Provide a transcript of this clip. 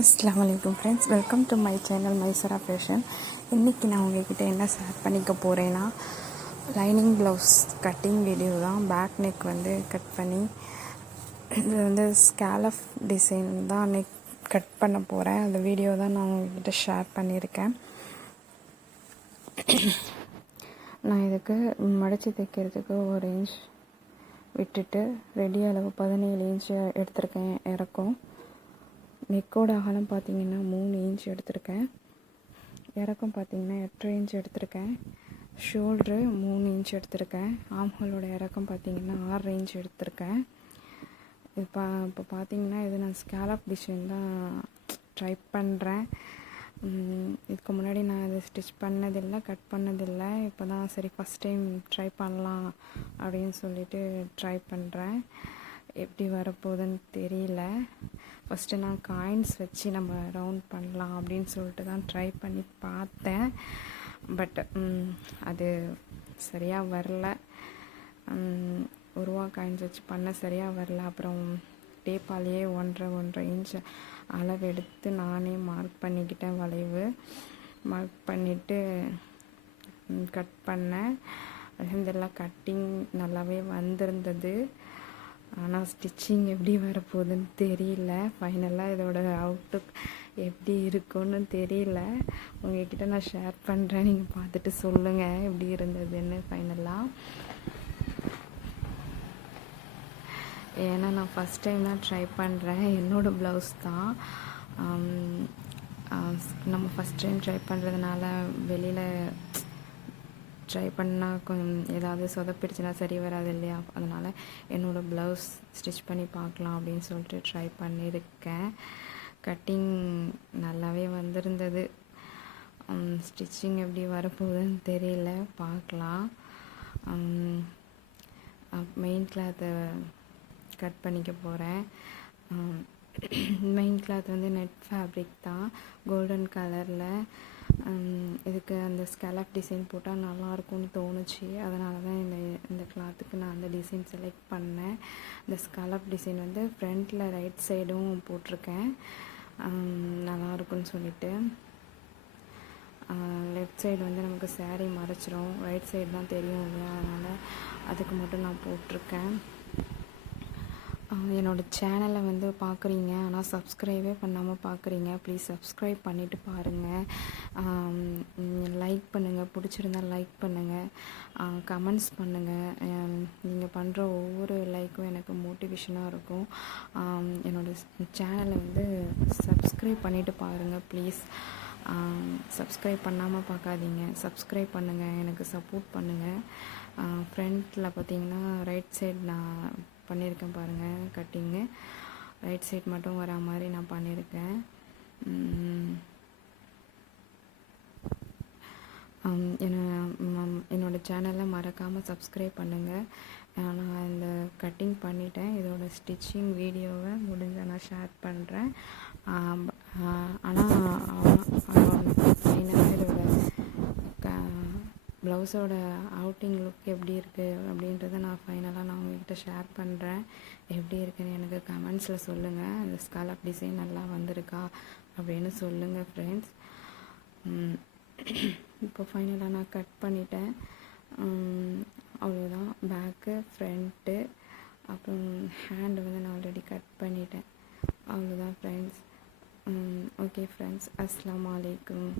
அஸ்ஸலாமு அலைக்கும் friends, welcome to my channel Maisara fashion. இன்றைக்கி நான் உங்கள்கிட்ட என்ன ஷேர் பண்ணிக்க போகிறேன்னா, லைனிங் ப்ளவுஸ் கட்டிங் வீடியோ தான். பேக் நெக் வந்து கட் பண்ணி இது வந்து ஸ்கேலப் டிசைன் தான் நெக் கட் பண்ண போகிறேன். அந்த வீடியோ தான் நான் உங்கள்கிட்ட ஷேர் பண்ணியிருக்கேன். நான் இதுக்கு மடித்து தைக்கிறதுக்கு 1 இன்ச் விட்டுட்டு ரெடி அளவு 17 இன்ச் எடுத்திருக்கேன். இறக்கம் நெக்கோட அகலம் பார்த்திங்கன்னா 3 இன்ச் எடுத்திருக்கேன். இறக்கம் பார்த்திங்கன்னா 8.5 இன்ச் எடுத்திருக்கேன். ஷோல்ட்ரு 3 இன்ச் எடுத்திருக்கேன். ஆம்ஹோலோட இறக்கம் பார்த்திங்கன்னா 6 இன்ச் எடுத்திருக்கேன். இப்போ பார்த்திங்கன்னா இது நான் ஸ்கேலப் டிசைன் தான் ட்ரை பண்ணுறேன். இதுக்கு முன்னாடி நான் அதை ஸ்டிச் பண்ணதில்லை, கட் பண்ணதில்லை. இப்போ தான் சரி ஃபஸ்ட் டைம் ட்ரை பண்ணலாம் அப்படின்னு சொல்லிட்டு ட்ரை பண்ணுறேன். எப்படி வரப்போகுதுன்னு தெரியல. ஃபஸ்ட்டு நான் காயின்ஸ் வச்சு நம்ம ரவுண்ட் பண்ணலாம் அப்படின்னு சொல்லிட்டு தான் ட்ரை பண்ணி பார்த்தேன். பட் அது சரியாக வரல. 1 ரூபா காயின்ஸ் வச்சு பண்ண சரியாக வரல. அப்புறம் டேப்பாலேயே 1.5 இன்ச் அளவு எடுத்து நானே மார்க் பண்ணிக்கிட்டேன். வளைவு மார்க் பண்ணிவிட்டு கட் பண்ணேன். அல்ஹம்துலில்லாஹ் கட்டிங் நல்லாவே வந்திருந்தது. ஆனால் ஸ்டிச்சிங் எப்படி வரப்போகுதுன்னு தெரியல. ஃபைனலாக இதோட அவுட்லுக் எப்படி இருக்குன்னு தெரியல. உங்கள்கிட்ட நான் ஷேர் பண்ணுறேன், நீங்கள் பார்த்துட்டு சொல்லுங்கள் எப்படி இருந்ததுன்னு ஃபைனலாக. ஏன்னா நான் ஃபஸ்ட் டைம் தான் ட்ரை பண்ணுறேன். என்னோடய ப்ளவுஸ் தான். நம்ம ஃபஸ்ட் டைம் ட்ரை பண்ணுறதுனால வெளியில் ட்ரை பண்ணால் கொஞ்சம் ஏதாவது சொதப்பிடுச்சுன்னா சரி வராது இல்லையா? அதனால் என்னோடய ப்ளவுஸ் ஸ்டிச் பண்ணி பார்க்கலாம் அப்படின்னு சொல்லிட்டு ட்ரை பண்ணியிருக்கேன். கட்டிங் நல்லாவே வந்திருந்தது. ஸ்டிச்சிங் எப்படி வரப்போகுதுன்னு தெரியல, பார்க்கலாம். மெயின் கிளாத்தை கட் பண்ணிக்க போகிறேன். மெயின் கிளாத் வந்து நெட் ஃபேப்ரிக் தான், கோல்டன் கலரில். இதுக்கு அந்த ஸ்கேலப் டிசைன் போட்டால் நல்லாயிருக்கும்னு தோணுச்சு. அதனால தான் இந்த கிளாத்துக்கு நான் அந்த டிசைன் செலக்ட் பண்ணேன். இந்த ஸ்கேலப் டிசைன் வந்து ஃப்ரண்ட்டில் ரைட் சைடும் போட்டிருக்கேன், நல்லாயிருக்குன்னு சொல்லிட்டு. லெஃப்ட் சைடு வந்து நமக்கு saree மறைச்சிரும், ரைட் சைடு தான் தெரியும் இல்லையா? அதனால் அதுக்கு மட்டும் நான் போட்டிருக்கேன். என்னோடய சேனலை வந்து பார்க்குறீங்க, ஆனால் சப்ஸ்கிரைபே பண்ணாமல் பார்க்குறீங்க. ப்ளீஸ் சப்ஸ்கிரைப் பண்ணிவிட்டு பாருங்கள். லைக் பண்ணுங்கள், பிடிச்சிருந்தால் லைக் பண்ணுங்கள், கமெண்ட்ஸ் பண்ணுங்கள். நீங்கள் பண்ணுற ஒவ்வொரு லைக்கும் எனக்கு மோட்டிவேஷனாக இருக்கும். என்னோடய சேனலை வந்து சப்ஸ்கிரைப் பண்ணிவிட்டு பாருங்கள் ப்ளீஸ். சப்ஸ்கிரைப் பண்ணாமல் பார்க்காதீங்க, சப்ஸ்கிரைப் பண்ணுங்கள், எனக்கு சப்போர்ட் பண்ணுங்கள். ஃப்ரண்ட்டில் பார்த்திங்கன்னா ரைட் சைடு நான் பண்ணியிருக்கேன் பாருங்கள். கட்டிங்கு ரைட் சைட் மட்டும் வரா மாதிரி நான் பண்ணியிருக்கேன். என்னோடய சேனலை மறக்காமல் சப்ஸ்கிரைப் பண்ணுங்கள். நான் இந்த கட்டிங் பண்ணிட்டேன். இதோட ஸ்டிச்சிங் வீடியோவை முடிஞ்சால் நான் ஷேர் பண்ணுறேன். ஆனால் ஃபைனலாக இதோட ப்ளவுஸோட அவுட்டிங் லுக் எப்படி இருக்குது அப்படின்றத நான் ஃபைனலாக உங்கள்கிட்ட ஷேர் பண்ணுறேன். எப்படி இருக்குன்னு எனக்கு கமெண்ட்ஸில் சொல்லுங்கள். இந்த ஸ்கேலப் டிசைன் நல்லா வந்திருக்கா அப்படின்னு சொல்லுங்கள் ஃப்ரெண்ட்ஸ். இப்போ ஃபைனலாக நான் கட் பண்ணிட்டேன். அவ்வளோதான். பேக்கு, ஃப்ரண்ட்டு, அப்புறம் ஹேண்டு வந்து நான் ஆல்ரெடி கட் பண்ணிட்டேன். அவ்வளோதான் ஃப்ரெண்ட்ஸ். ஓகே ஃப்ரெண்ட்ஸ், அஸ்ஸலாமு அலைக்கும்.